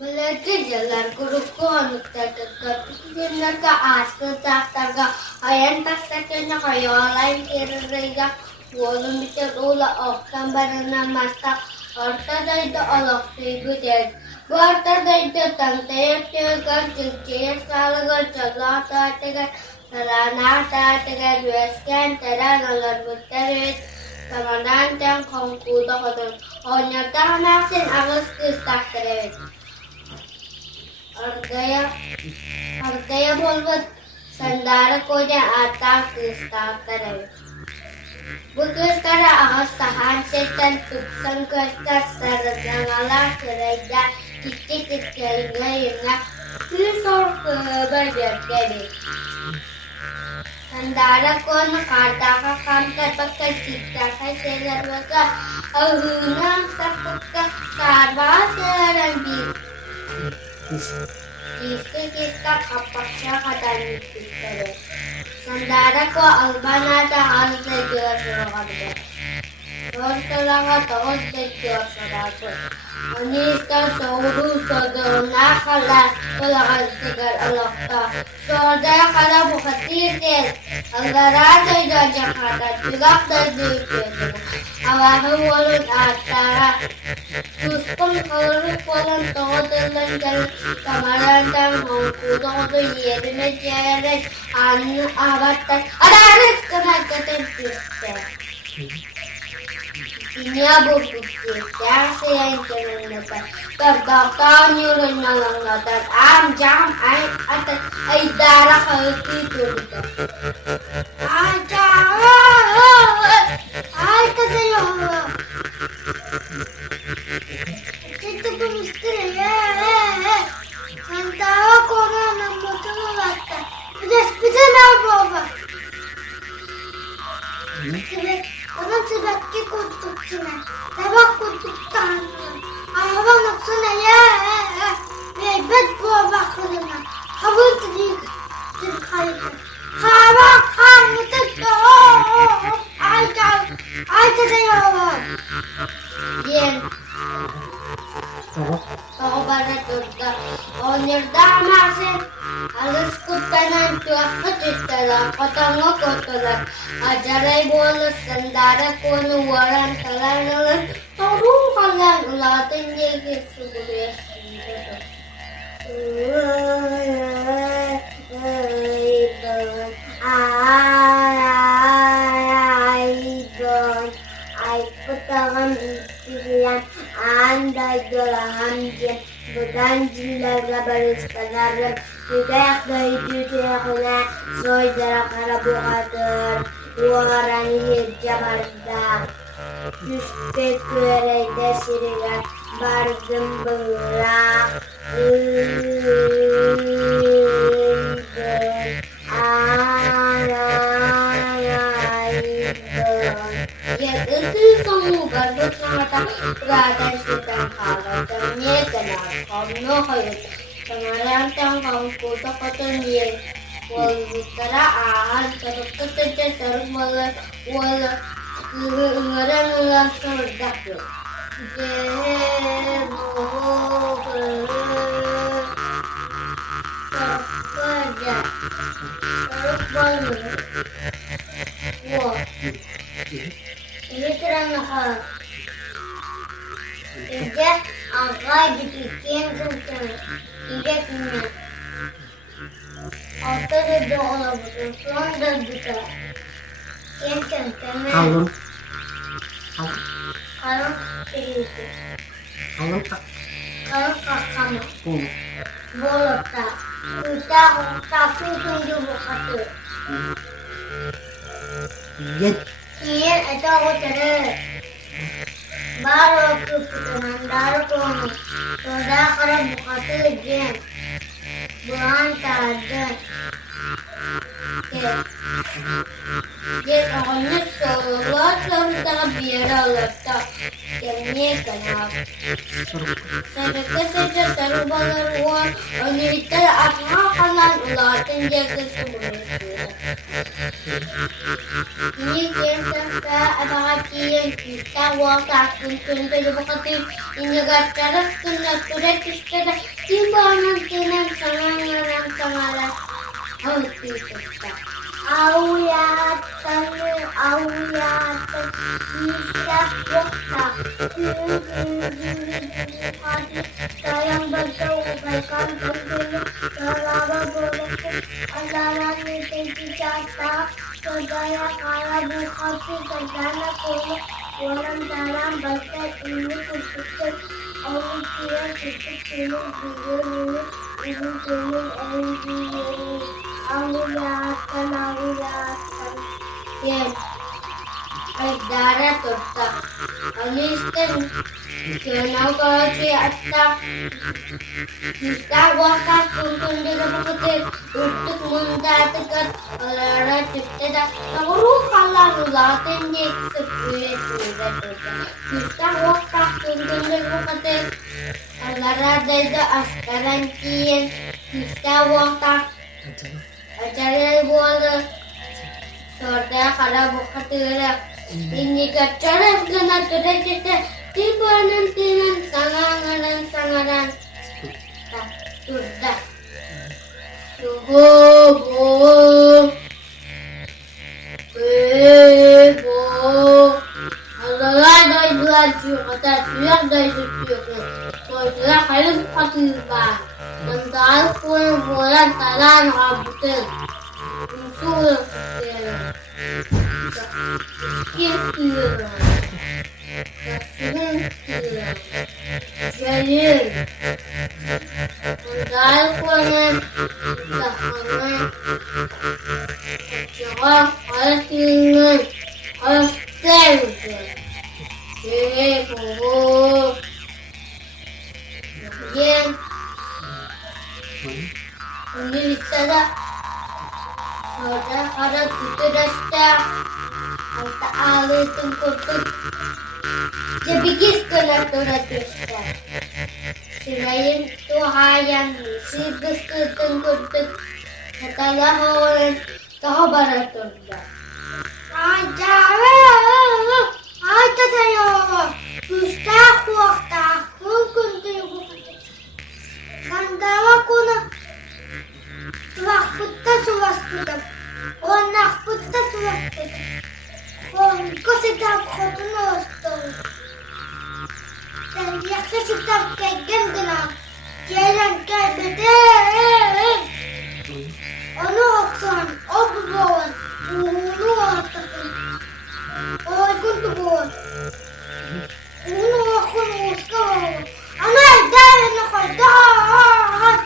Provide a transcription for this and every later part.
Belajar guruku nagtatatapos ka asko taktaga ayan taktatnya kayo online kirega wolum bitar ula okam barana masta ortada ito olok sigudet ortada ito tantayat tigar salagal chalata tigar sarana tigar weskan teralangar butarit Kamandan kongkuda kodon onyata nasin agus kistakret Ardaya bolvat sandara koja ata kistakret Bukistara agas tahan setan tuksan kasta sarjangala kereja titik kelingga kisor kebajarkede Sandara ko nakata ka kanta pagkasita kay selarwaga ahunang sa pagkasaba sa rambit. Kita kapak siya katanit kita. Sandara ko albanata alas na Diyos o kabila. Diyos talaga taos na Diyos o rato. Anista sa uru sa doon nakala talagang sigar alakta. So daya kala bukatitin. Ang garatay na Jakarta. Tulak na dito. Awahang walong atara. Suspang kaluruk walang tokotin lang dyan. Kamarantang mongkudo ko to yeri na jere. Ano abatan. Adarit ka nagkatempiste. Ini abu pikir, siapa yang kenal tergakau nyuruh ngelanggar jam ay darah kalau itu ay katanya itu pemikiran ya antara korang nak motor lata sudah nak apa Orang sebabki kutuk sini, sebab kutuk tanah. Abang nak sana ya, bebet buah bakulnya. Abang terkait. Abang kan itu aja saya abang. Dia. Kau barat turda, onir dama se. Alas kutanan tuak ketistela, kotango kotolan. Ajaray bolos sandara kono waran kalangalan. Tarung kalang ulatin jegit subuya sindara. Ay putangan istilan anda jolahan dia berganjil laga baris kanaran tidak dari dia kena soy jarak karabu ater warani jamarda Yuspek kereta sirigan bergembira Ya itu kamu baru sama berada sedang kalau ternyata kamu hayat kemarin kamu foto foto ni Wala ahal terus terus wala ngarang sordak kerja terus bangun wah ini terang nakal kerja agak dibikin kencang tidak punya Auto de dola bukan dan buka. Yang kencangnya. Kalau itu. Kalau kamu. Bolot tak. Kita tapi tunggu buka tu. Iya itu aku cari. Baru aku penandar pun. Sudah kalau buka tu jen. Bukan ada. Dia orangnya selalu tentang biara letak yang ni kenapa? Saya saja terlalu uang, wanita apa kalan ulatin jagda sa munisipyo. Ini kaya abakatiyan kita wata kuntun dari bakati injagat teras kena turet istada timbangan tenan sangaran kita. Auyatan kita wata sayang berkaukan tunduk selama boleh alaman itu jasa Saudara kala berhati segala kulit orang dalam bahasa ini kutukan orang kira kutuk tulung biru ini tulung ini awiyatan ya darah totak alistan kenal kalau atak kita wakaf untuk dilakukan untuk mendatangkan lara cipta seluruh kalangan latin di sebuah sudah kita wakaf untuk dilakukan lara dari askaran kian kita wakaf acara bola sorda kalau buka terang ini kacara kena terang kita timbangan sangaran tak sudah subuh Allah dari belajar kata siap dari siap soalnya kalau patiba dan tahu pun bulan talan abdul usul kira Jalil Mendal kuangan Tahangan Jawab Altingan Alten Bobo Kemudian Ini bicara Ada kita dasta Alta alih tengkutut Jabigis kena turat-turat Selain Tuhan yang sibuk tengkutut Katalah orang kabarat-turat Aja saya Ustaz waktu kuntu Sandawa kuna Waktu suwaskuta Wanakputa suwaskuta Kasi dapat nosto. Dan yaksa sitar kegem gena. Jalan kebede. Ano aksan, obron, uno atakan. Oy kuntugon. Uno ako nosto. Anay dahil nakadaan.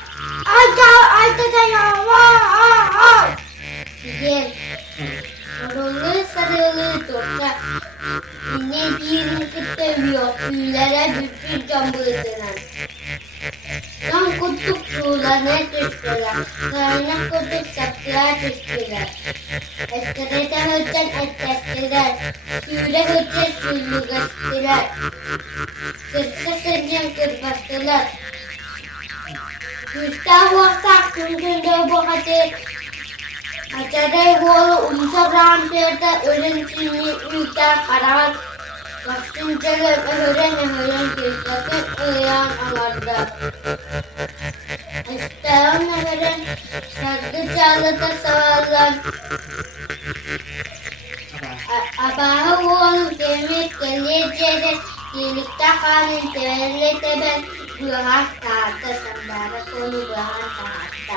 Ay tatayawa. Sige. Sarılı toprak yine bir kitle biyosuylara bütün cambızdılar. Tam kutup sularına düştüler. Kaynak kutup sapığa düştüler. Eskerete hıçan ettiler. Süre hıçan suylu göçtüler. Kırsa kırcan kırbastılar. Gustav Vaktak tümkünde bu hatır. Acara bola unsur rampirda ölümsüzlüğü ülke karar Vaktinceler öğren kirkatın ıyan alarda İsteyen öğren sardı çalıda savallan Abahı oğlum demir geleceğde Birlikte halin tevelli teben Gühan tahta sandara konu gühan tahta